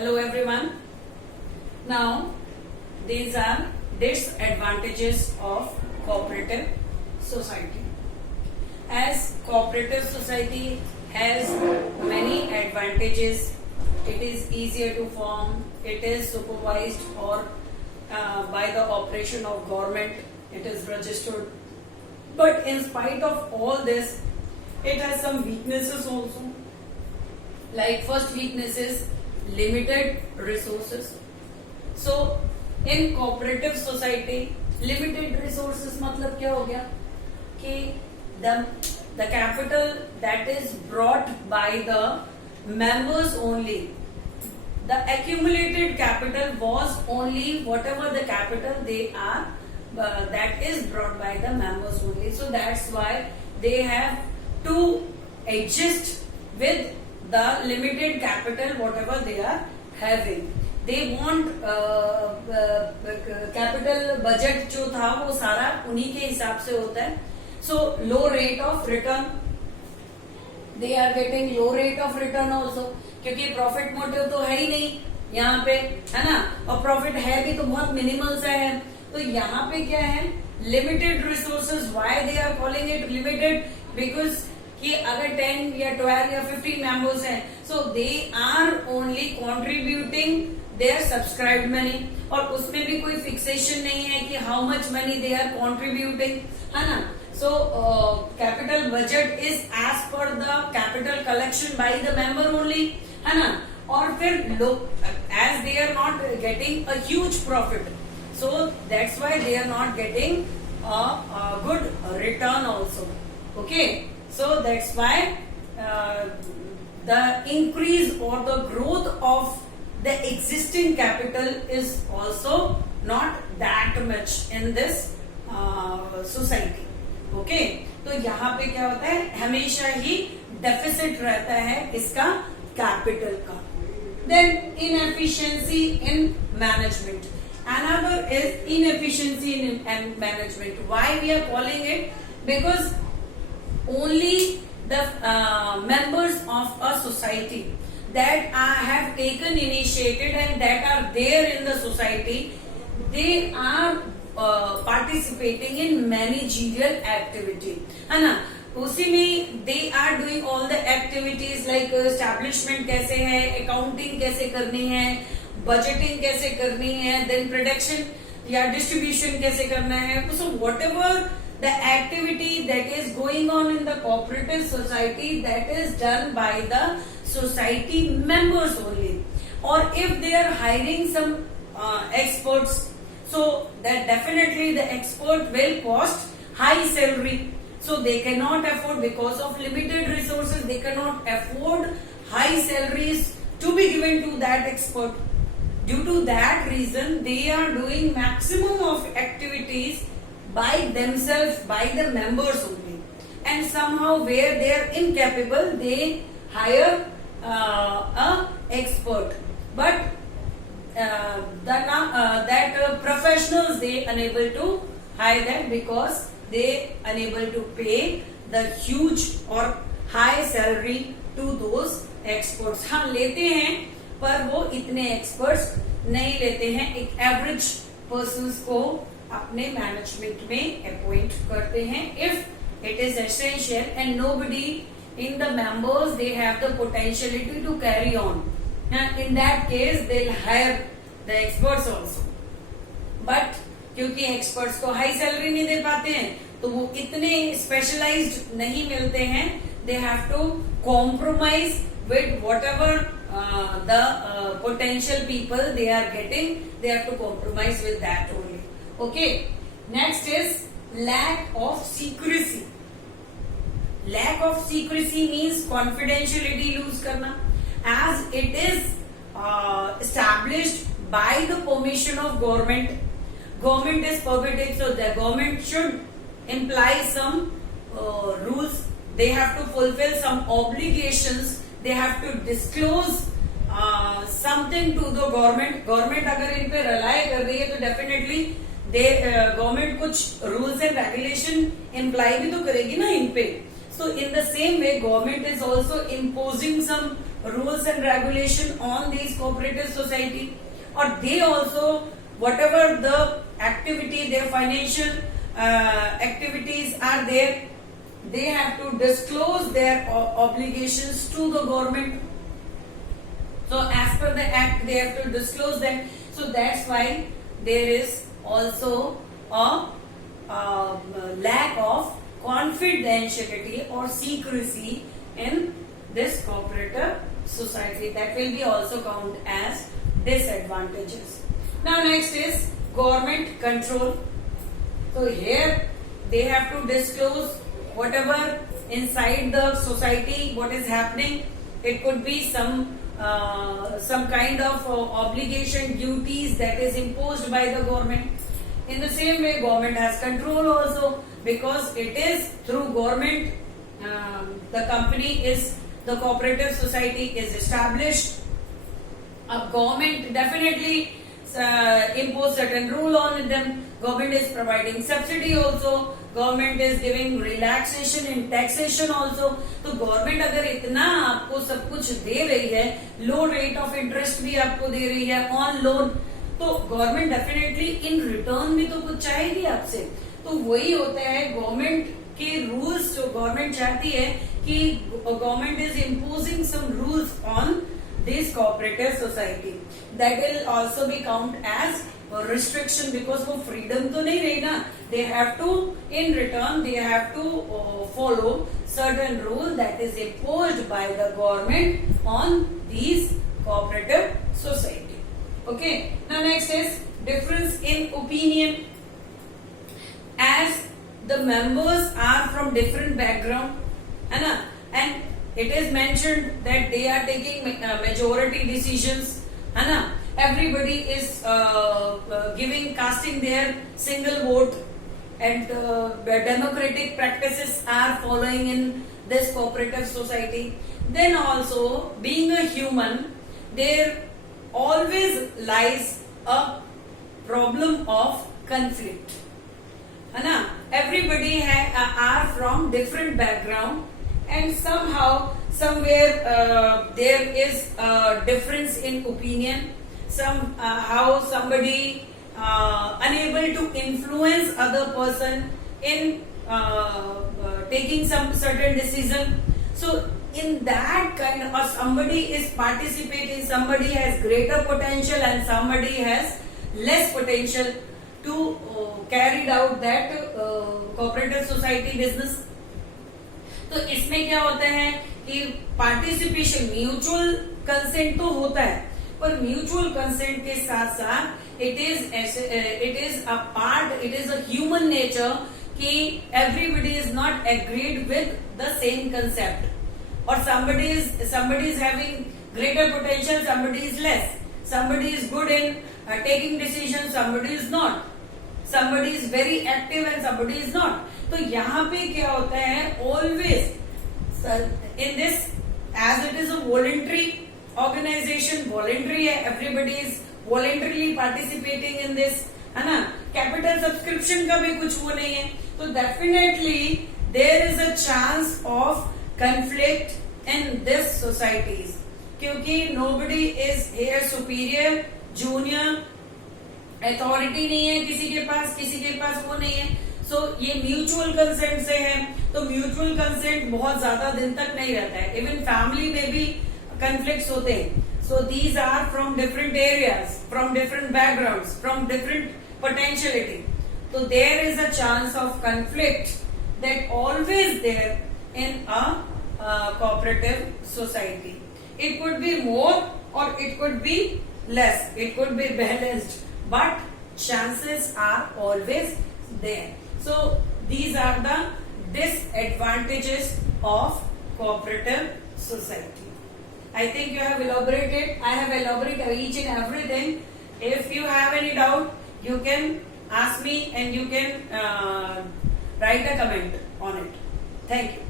Hello everyone. Now these are disadvantages of cooperative society. As cooperative society has many advantages, it is easier to form, it is supervised or by the operation of government, it is registered. But in spite of all this, it has some weaknesses also. Like first weakness is limited resources. So in cooperative society, limited resources मतलब क्या हो गया कि the capital that is brought by the members only, the accumulated capital was only whatever the capital they are that is brought by the members only. So that's why they have to adjust with the limited capital whatever they are having. They want capital budget जो था वो सारा उन्हीं के हिसाब से होता है. So low rate of return, they are getting low rate of return also, क्योंकि प्रॉफिट मोटिव तो है ही नहीं यहाँ पे, है ना, और प्रॉफिट है भी तो बहुत मिनिमल सा है. तो यहाँ पे क्या है, limited resources. Why they are calling it limited? Because कि अगर 10 या 12 या 15 मेंबर्स हैं, so they are only contributing their subscribed money, और उसमें भी कोई फिक्सेशन नहीं है कि how much money they are contributing, है ना. So capital budget is as per the capital collection by the member only, है ना. और फिर look, as they are not getting a huge profit, so that's why they are not getting a good return also. Okay, so that's why the increase or the growth of the existing capital is also not that much in this society. Okay, तो यहाँ पे क्या होता है, हमेशा ही deficit रहता है इसका कैपिटल का. Then inefficiency in management. Another is inefficiency in management. Why we are calling it? Because only the members of a society that have taken initiative and that are there in the society, they are participating in managerial activity, है ना. उसी में they are doing all the activities like establishment कैसे है, accounting कैसे करनी है, budgeting कैसे करनी है, then production या distribution कैसे करना है. So whatever the activity that is going on in the cooperative society, that is done by the society members only. Or if they are hiring some experts, so that definitely the expert will cost high salary. So they cannot afford, because of limited resources, they cannot afford high salaries to be given to that expert. Due to that reason, they are doing maximum of activities by themselves, by the members only. And somehow where they are incapable, they hire a expert. But that professionals they unable to hire them because they unable to pay the huge or high salary to those experts. हाँ लेते हैं, पर वो इतने experts नहीं लेते हैं. एक average persons को अपने मैनेजमेंट में अपॉइंट करते हैं if it is essential and nobody in the members they have the potentiality to carry on. In that case they'll hire the experts also. But क्योंकि experts को high salary नहीं दे पाते हैं, तो वो इतने specialized नहीं मिलते हैं. They have to compromise with whatever the potential people they are getting. They have to compromise with that only. Okay. Next is lack of secrecy. Lack of secrecy means confidentiality lose करना. As it is established by the permission of government, government is permitted, so the government should imply some rules. They have to fulfill some obligations. They have to disclose something to the government. Government अगर इन पे rely कर रही है तो definitely government कुछ rules and regulation imply भी तो करेगी ना इन पे. So in the same way, government is also imposing some rules and regulation on these cooperative society, or they also, whatever the activity, their financial activities are there, they have to disclose their obligations to the government. So as per the act, they have to disclose them. So that's why there is also a lack of confidentiality or secrecy in this cooperative society. That will be also count as disadvantages. Now next is government control. So here they have to disclose whatever inside the society, what is happening. It could be some kind of obligation, duties that is imposed by the government. In the same way, government has control also, because it is through government the company is, the cooperative society is established. A government definitely impose certain rule on them. Government is providing subsidy also. Government is giving relaxation in taxation also. तो government अगर इतना आपको सब कुछ दे रही है, लो rate of interest भी आपको दे रही है ऑन लोन, तो गवर्नमेंट डेफिनेटली इन रिटर्न भी तो कुछ चाहेगी आपसे. तो वही होता है गवर्नमेंट के रूल्स. जो गवर्नमेंट चाहती है कि government is imposing some rules on this cooperative society, that will also be count as restriction, because वो freedom तो नहीं रही ना. They have to, in return, they have to follow certain rule that is imposed by the government on these cooperative society. Okay. Now next is difference in opinion. As the members are from different background, है ना, and it is mentioned that they are taking majority decisions, है ना. Everybody is casting their single vote, and democratic practices are following in this cooperative society. Then also, being a human, there always lies a problem of conflict. Anna, everybody are from different background, and somehow, somewhere there is a difference in opinion. How somebody unable to influence other person in taking some certain decision. So in that kind of, somebody is participating, somebody has greater potential and somebody has less potential to carry out that cooperative society business. तो इसमें क्या होता है कि participation, mutual consent तो होता है, पर म्यूचुअल कंसेंट के साथ साथ it is a part, it is a human nature कि everybody is not agreed with the same concept, और somebody is having greater potential, somebody is less, somebody is good in taking decisions, somebody is not, somebody is very active and somebody is not. तो यहाँ पे क्या होता है, always in this, as it is a voluntary organization, voluntary है, everybody is voluntarily participating in this, है ना. Capital subscription का भी कुछ वो नहीं है, तो definitely there is a chance of conflict in this societies, क्योंकि nobody is here superior, junior, authority नहीं है किसी के पास वो नहीं है. सो ये म्यूचुअल कंसेंट से है, तो म्यूचुअल कंसेंट बहुत ज्यादा दिन तक नहीं रहता है. इवन फैमिली में भी कंफ्लिक्ट्स होते हैं. So these are from different areas, from different backgrounds, from different potentiality. तो there is a chance of conflict that always there in a cooperative society. It could be more or it could be less. It could be balanced, but chances are always there. So these are the disadvantages of cooperative society. I think you have elaborated. I have elaborated each and everything. If you have any doubt, you can ask me and you can write a comment on it. Thank you.